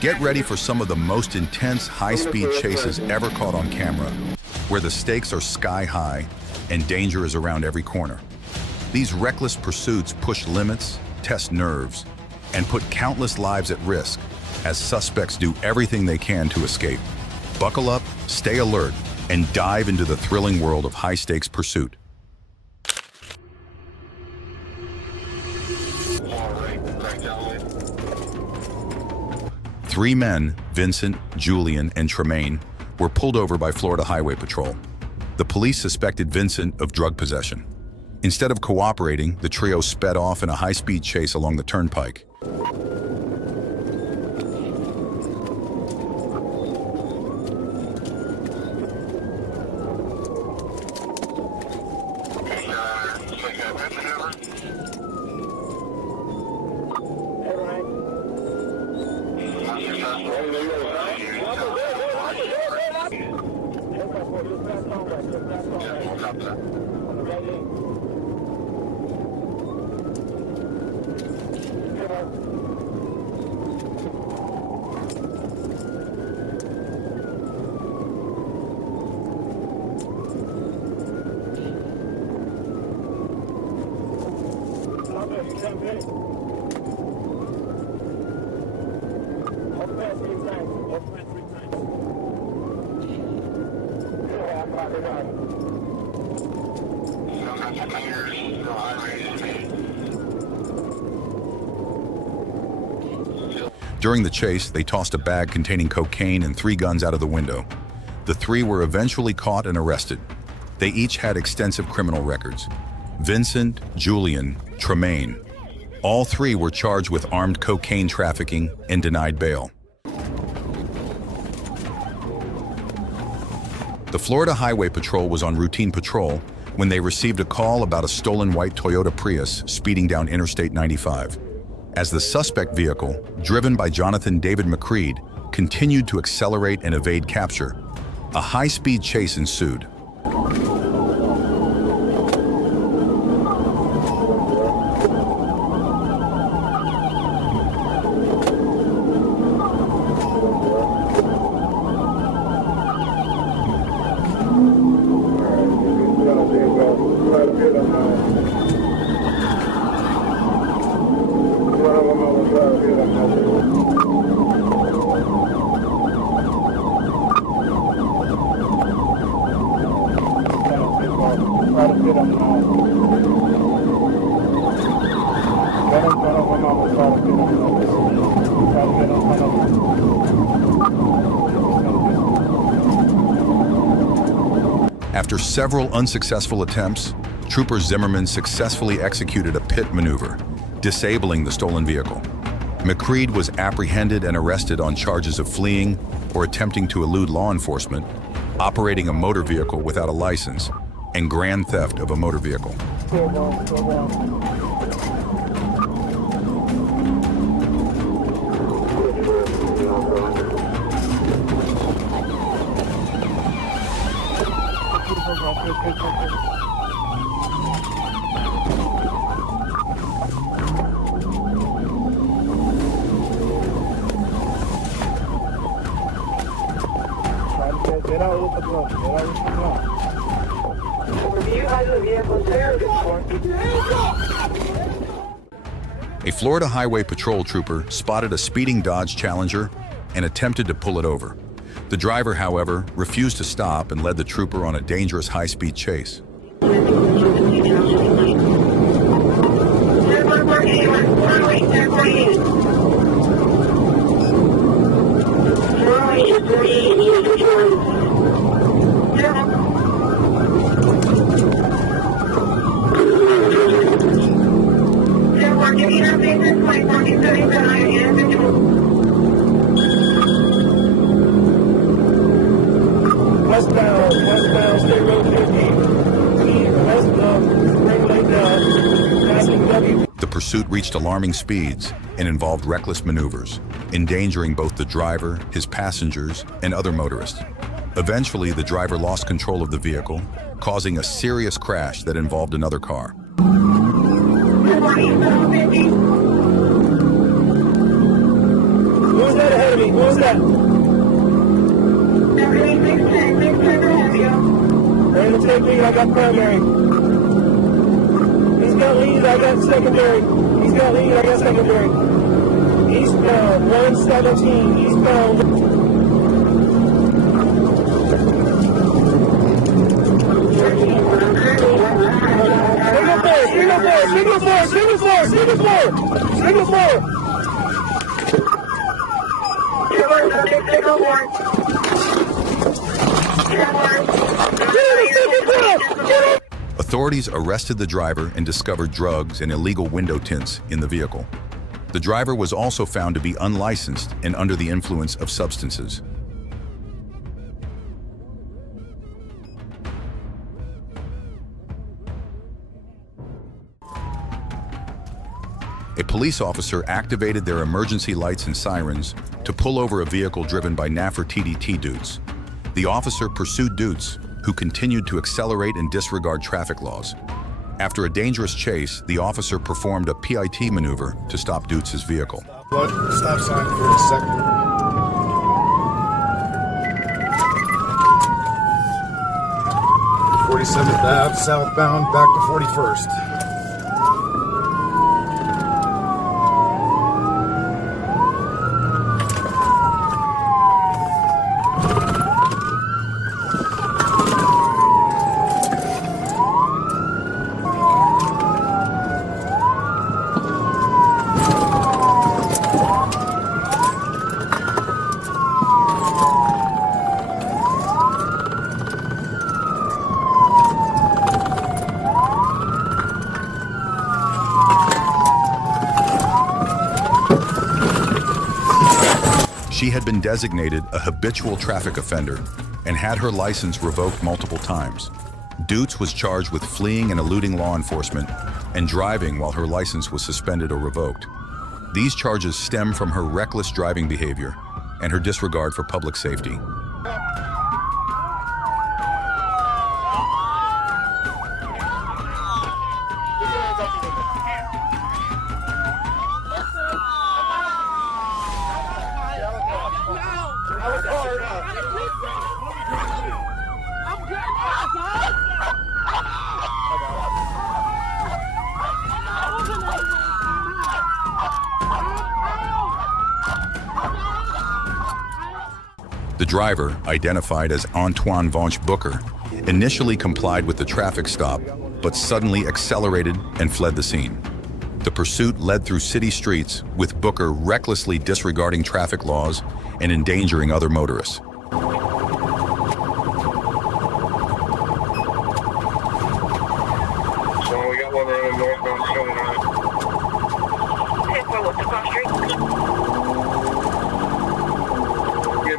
Get ready for some of the most intense high-speed chases ever caught on camera, where the stakes are sky high and danger is around every corner. These reckless pursuits push limits, test nerves, and put countless lives at risk as suspects do everything they can to escape. Buckle up, stay alert, and dive into the thrilling world of high-stakes pursuit. Three men, Vincent, Julian, and Tremaine, were pulled over by Florida Highway Patrol. The police suspected Vincent of drug possession. Instead of cooperating, the trio sped off in a high-speed chase along the turnpike. During the chase, they tossed a bag containing cocaine and 3 guns out of the window. The 3 were eventually caught and arrested. They each had extensive criminal records. Vincent, Julian, Tremaine. All 3 were charged with armed cocaine trafficking and denied bail. The Florida Highway Patrol was on routine patrol when they received a call about a stolen white Toyota Prius speeding down Interstate 95. As the suspect vehicle, driven by Jonathan David McCreed, continued to accelerate and evade capture, a high-speed chase ensued. After several unsuccessful attempts, Trooper Zimmerman successfully executed a pit maneuver, disabling the stolen vehicle. McCreed was apprehended and arrested on charges of fleeing or attempting to elude law enforcement, operating a motor vehicle without a license, and grand theft of a motor vehicle. A Florida Highway Patrol trooper spotted a speeding Dodge Challenger and attempted to pull it over. The driver, however, refused to stop and led the trooper on a dangerous high-speed chase. Westbound, State Road 15. The pursuit reached alarming speeds and involved reckless maneuvers, endangering both the driver, his passengers, and other motorists. Eventually, the driver lost control of the vehicle, causing a serious crash that involved another car. Who's that ahead of me. What was that? Random take lead, I got primary. He's got lead, I got secondary. He's got lead, I got secondary. Eastbound, 117, eastbound. Single four. Authorities arrested the driver and discovered drugs and illegal window tints in the vehicle. The driver was also found to be unlicensed and under the influence of substances. A police officer activated their emergency lights and sirens to pull over a vehicle driven by Nefertiti Dutes. The officer pursued Dutes, who continued to accelerate and disregard traffic laws. After a dangerous chase, the officer performed a PIT maneuver to stop Dutes' vehicle. Stop sign for a second. (47th Ave southbound back to 41st. She had been designated a habitual traffic offender and had her license revoked multiple times. Dutes was charged with fleeing and eluding law enforcement and driving while her license was suspended or revoked. These charges stem from her reckless driving behavior and her disregard for public safety. The driver, identified as Antoine Vonch Booker, initially complied with the traffic stop, but suddenly accelerated and fled the scene. The pursuit led through city streets, with Booker recklessly disregarding traffic laws and endangering other motorists.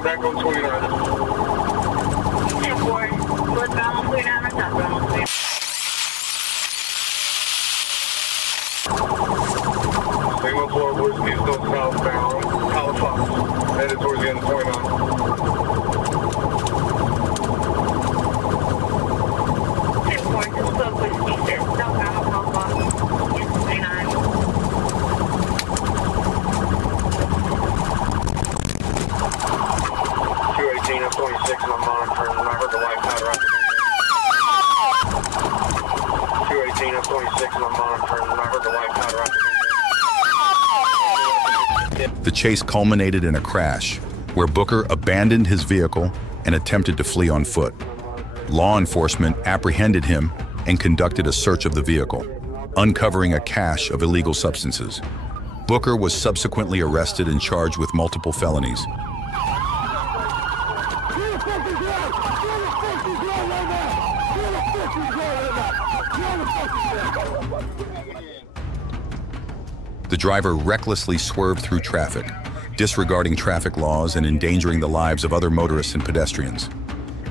Back on 29. 10-4. Northbound 29 or southbound 29. Signal 4, Whiskey still southbound. Halifax. Headed towards the end of 29. 10-4, still Whiskey southbound Halifax. End 29. 26 and I'm monitoring, and I heard the white powder out the 218 and 26 and I'm monitoring, and I heard the white powder out The chase culminated in a crash, where Booker abandoned his vehicle and attempted to flee on foot. Law enforcement apprehended him and conducted a search of the vehicle, uncovering a cache of illegal substances. Booker was subsequently arrested and charged with multiple felonies. The driver recklessly swerved through traffic, disregarding traffic laws and endangering the lives of other motorists and pedestrians.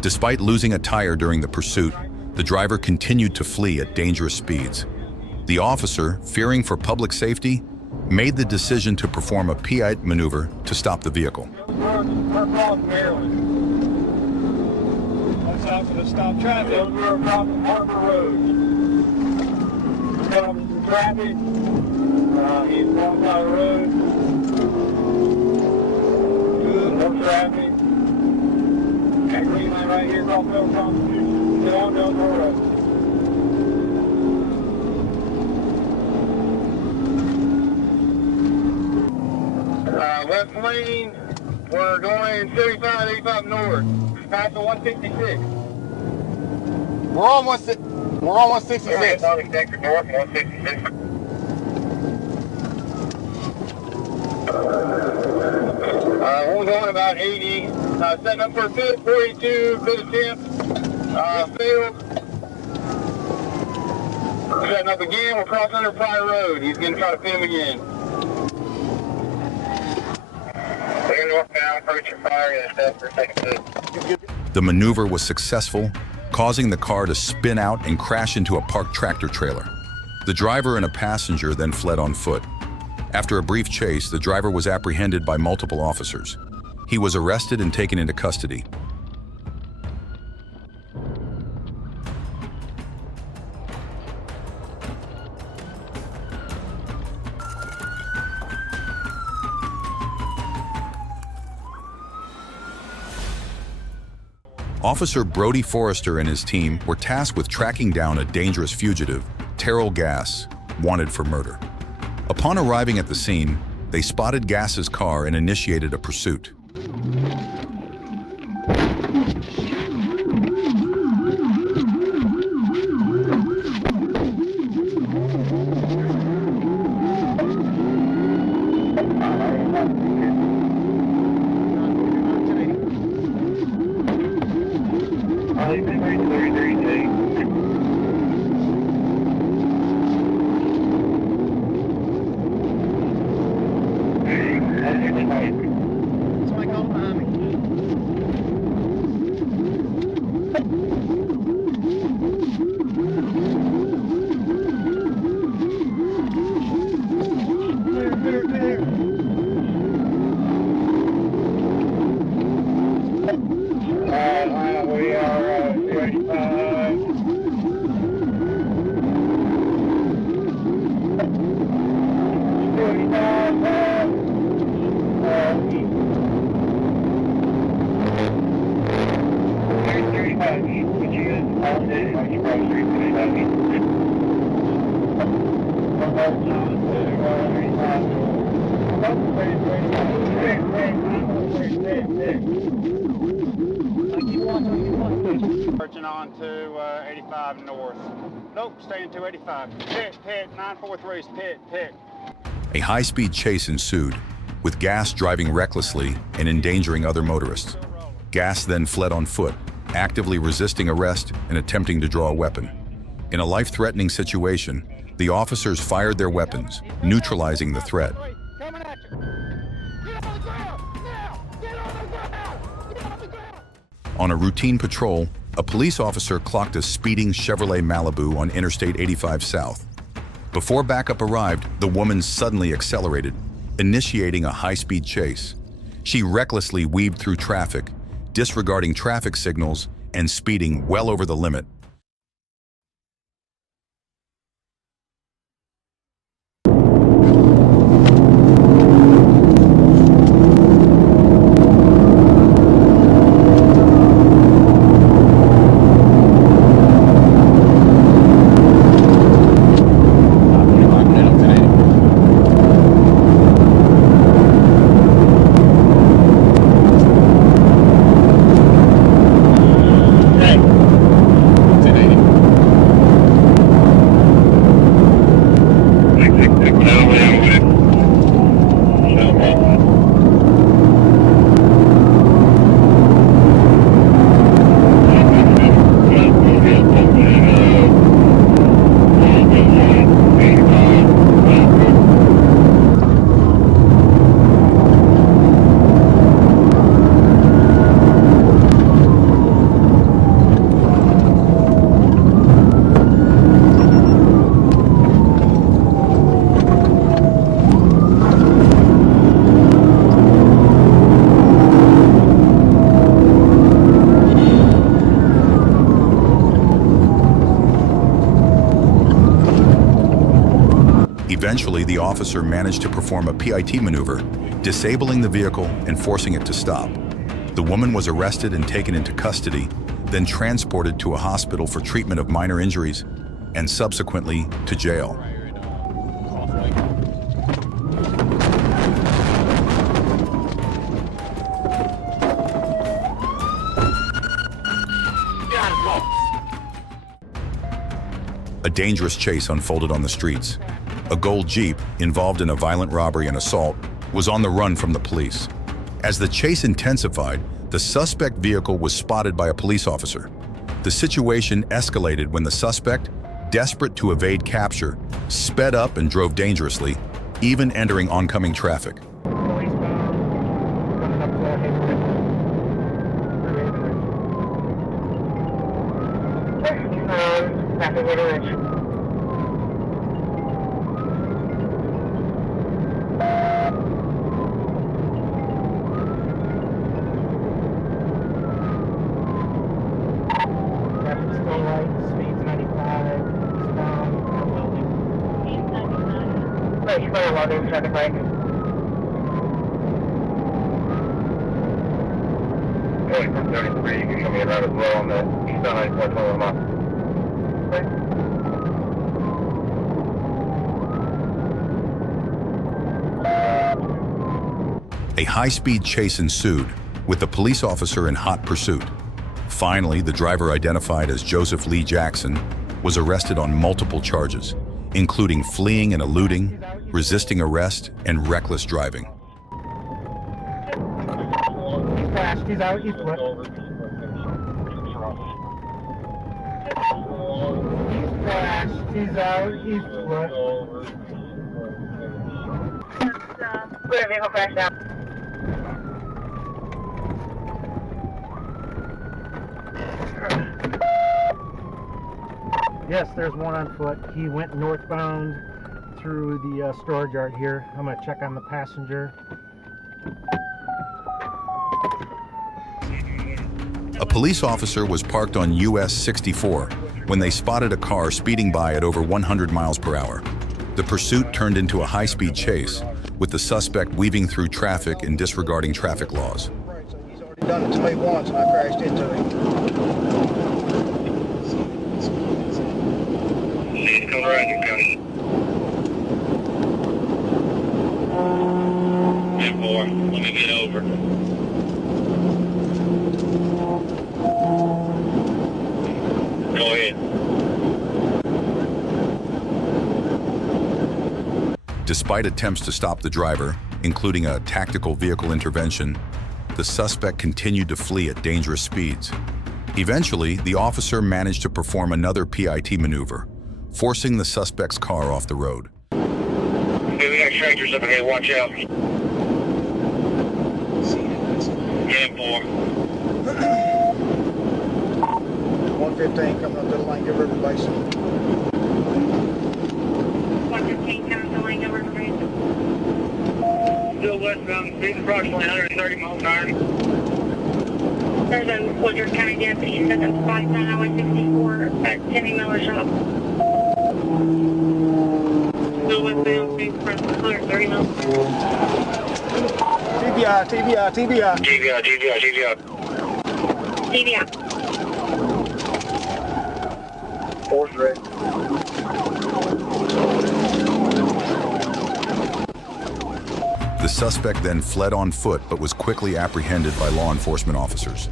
Despite losing a tire during the pursuit, the driver continued to flee at dangerous speeds. The officer, fearing for public safety, made the decision to perform a PIT maneuver to stop the vehicle. We're from Maryland. Watch out for the stop traffic. We're from Harbor Road. From traffic. He's on the road. traffic. That green line right here is off Middle Constitution. Get on down the road. Left lane, we're going 75, 85 north. Past the 166. We're on 166. Sector north, 166. We're going about 80. Setting up for a pit, 42, good attempt. Failed. Setting up again, we're crossing under Pryor Road. He's going to try to pin him again. They're northbound, approaching fire and stuff for a second pit. The maneuver was successful, causing the car to spin out and crash into a parked tractor trailer. The driver and a passenger then fled on foot. After a brief chase, the driver was apprehended by multiple officers. He was arrested and taken into custody. Officer Brody Forrester and his team were tasked with tracking down a dangerous fugitive, Terrell Gass, wanted for murder. Upon arriving at the scene, they spotted Gass's car and initiated a pursuit. Marching on to 85 north. Nope, staying 285. Pit, 943's pit. A high-speed chase ensued, with Gass driving recklessly and endangering other motorists. Gass then fled on foot, actively resisting arrest and attempting to draw a weapon. In a life-threatening situation, the officers fired their weapons, neutralizing the threat. Coming at you. Get on the ground! Now! Get on the ground! Get on the ground! On a routine patrol, a police officer clocked a speeding Chevrolet Malibu on Interstate 85 South. Before backup arrived, the woman suddenly accelerated, initiating a high-speed chase. She recklessly weaved through traffic, disregarding traffic signals and speeding well over the limit. Eventually, the officer managed to perform a PIT maneuver, disabling the vehicle and forcing it to stop. The woman was arrested and taken into custody, then transported to a hospital for treatment of minor injuries, and subsequently to jail. A dangerous chase unfolded on the streets. A gold Jeep, involved in a violent robbery and assault, was on the run from the police. As the chase intensified, the suspect vehicle was spotted by a police officer. The situation escalated when the suspect, desperate to evade capture, sped up and drove dangerously, even entering oncoming traffic. Traffic light. Going from 33, you can show me around as well on the east side, 412 mile. A high-speed chase ensued, with the police officer in hot pursuit. Finally, the driver, identified as Joseph Lee Jackson, was arrested on multiple charges, including fleeing and eluding, resisting arrest, and reckless driving. He crashed. He's out. He's flipped. He's crashed. He's out. He's flipped. Clear vehicle crash now. Yes, there's one on foot. He went northbound through the storage yard here. I'm going to check on the passenger. A police officer was parked on US 64 when they spotted a car speeding by at over 100 miles per hour. The pursuit turned into a high-speed chase, with the suspect weaving through traffic and disregarding traffic laws. He's already done it to me once and I crashed into him. He's coming around your county. 10-4, let me get over. Go ahead. Despite attempts to stop the driver, including a tactical vehicle intervention, the suspect continued to flee at dangerous speeds. Eventually, the officer managed to perform another PIT maneuver, forcing the suspect's car off the road. Hey, we got strangers up ahead, watch out. 10-4. 115 coming up to the Lango River Basin. 115 coming to Lango River Basin. Still westbound, speed approximately 130 miles an hour. There's a Woodruff County deputy set up 59 Highway 64 at Timmy Miller Shop. Still westbound, speed approximately 130 miles an hour. TBI, TBI, TBI. GVI. DVI. Force red. The suspect then fled on foot but was quickly apprehended by law enforcement officers.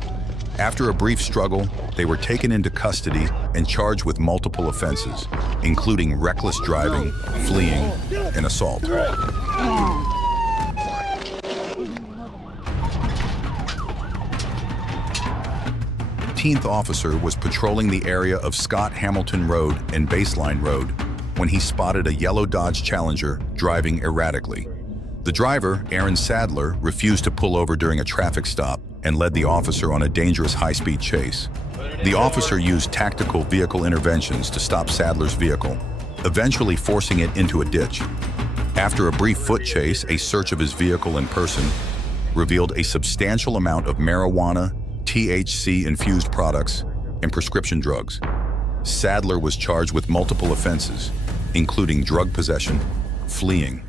After a brief struggle, they were taken into custody and charged with multiple offenses, including reckless driving, fleeing, and assault. The 18th officer was patrolling the area of Scott Hamilton Road and Baseline Road when he spotted a yellow Dodge Challenger driving erratically. The driver, Aaron Sadler, refused to pull over during a traffic stop and led the officer on a dangerous high-speed chase. The officer used tactical vehicle interventions to stop Sadler's vehicle, eventually forcing it into a ditch. After a brief foot chase, a search of his vehicle and person revealed a substantial amount of marijuana, THC-infused products, and prescription drugs. Sadler was charged with multiple offenses, including drug possession, fleeing,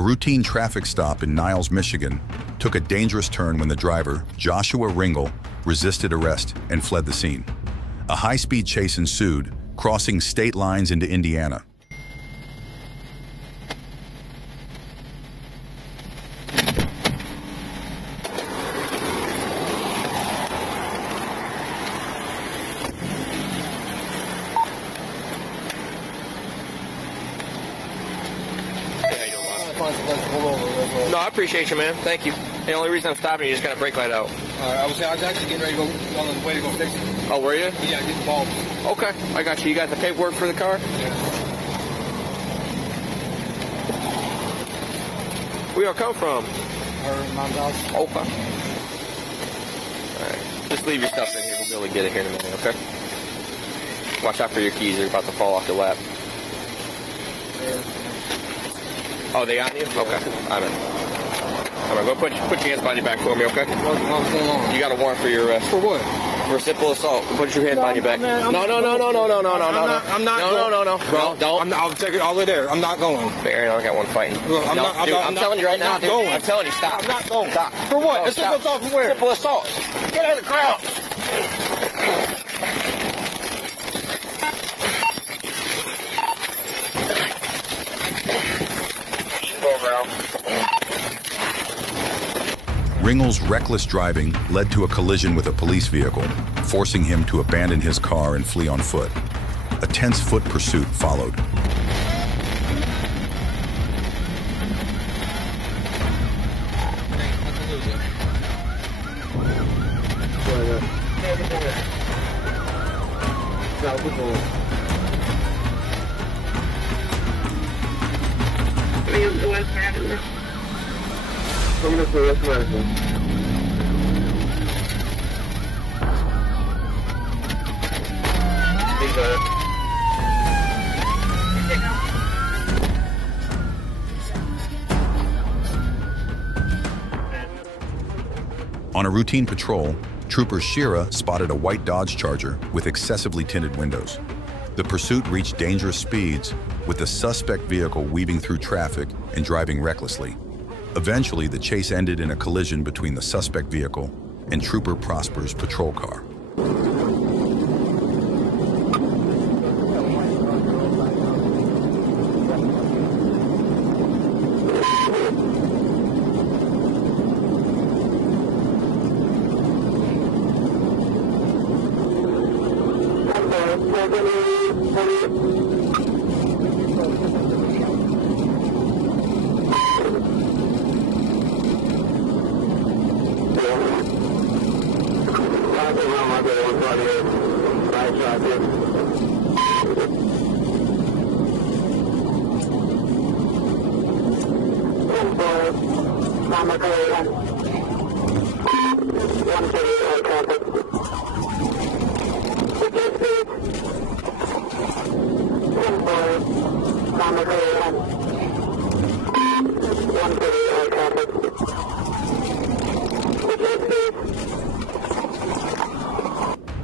A routine traffic stop in Niles, Michigan, took a dangerous turn when the driver, Joshua Ringel, resisted arrest and fled the scene. A high-speed chase ensued, crossing state lines into Indiana. No, I appreciate you, man. Thank you. The only reason I'm stopping you is got a brake light out. I was actually getting ready to go on the way to go fix it. Oh, were you? Yeah, get the bulbs. Okay, I got you. You got the paperwork for the car? Yeah. Where y'all come from? Her mom's house. Okay. All right. Just leave your stuff in here. We'll be able to get it here in a minute, okay? Watch out for your keys. They're about to fall off your lap. Oh, they on you? Okay. I'm in. All right, go put your hands behind your back for me, okay? What's going on? You got a warrant for your arrest. For what? For simple assault. Put your hands behind your back. No. I'm not. No, don't. I'll take it all the way there. I'm not going. Aaron, I got one fighting. Look, I'm telling you right now, dude. Going. I'm telling you, stop. I'm not going. Stop. For what? No, It's simple assault from where? Simple assault. Get out of the crowd. Ringel's reckless driving led to a collision with a police vehicle, forcing him to abandon his car and flee on foot. A tense foot pursuit followed. On a routine patrol, Trooper Shira spotted a white Dodge Charger with excessively tinted windows. The pursuit reached dangerous speeds, with the suspect vehicle weaving through traffic and driving recklessly. Eventually, the chase ended in a collision between the suspect vehicle and Trooper Prosper's patrol car.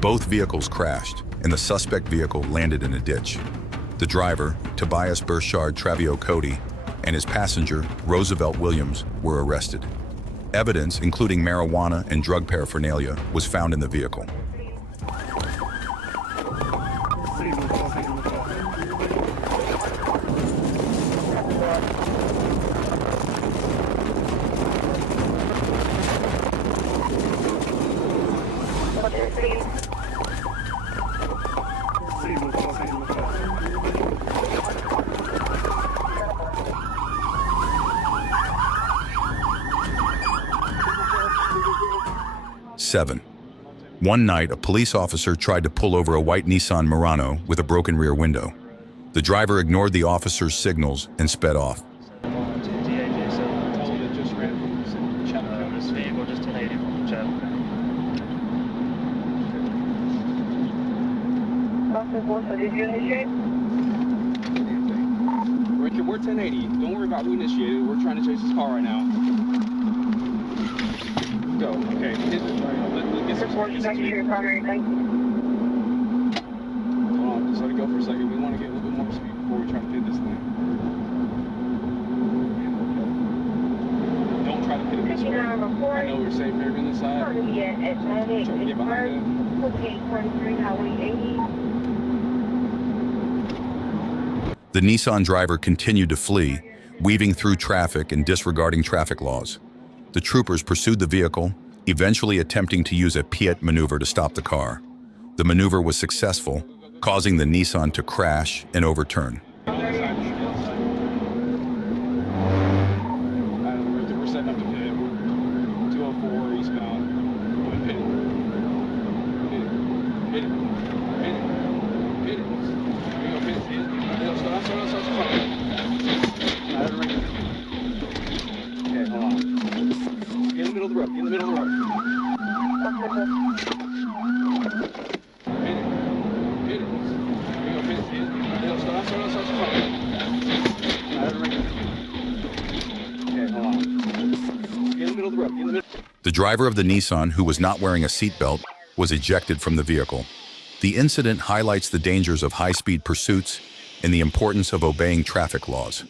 Both vehicles crashed, and the suspect vehicle landed in a ditch. The driver, Tobias Burchard Travio Cody, and his passenger, Roosevelt Williams, were arrested. Evidence, including marijuana and drug paraphernalia, was found in the vehicle. Seven. One night, a police officer tried to pull over a white Nissan Murano with a broken rear window. The driver ignored the officer's signals and sped off. Richard, we're 1080. Don't worry about who initiated. We're trying to chase this car right now. Go. Okay. Get some speed. Hold on. Just let it go for a second. We want to get a little bit more speed before we try to hit this thing. we're safe here on this side. Starting at 98 Trying to get behind him. 4843 Highway 80. The Nissan driver continued to flee, weaving through traffic and disregarding traffic laws. The troopers pursued the vehicle, eventually attempting to use a Piet maneuver to stop the car. The maneuver was successful, causing the Nissan to crash and overturn. We're setting up the pit. 204 eastbound. Go ahead, hit it. Hit it. Hit it. Hit it. Hit it. Here you go, hit it. Hit it. Stop. Okay, hold on. Get in the middle of the road. Get in the middle of the road. Hit it. Hit it. Here you go, hit it. Hit it. Stop. Okay, hold on. Get in the middle of the road. Get in the middle. The driver of the Nissan, who was not wearing a seatbelt, was ejected from the vehicle. The incident highlights the dangers of high-speed pursuits and the importance of obeying traffic laws.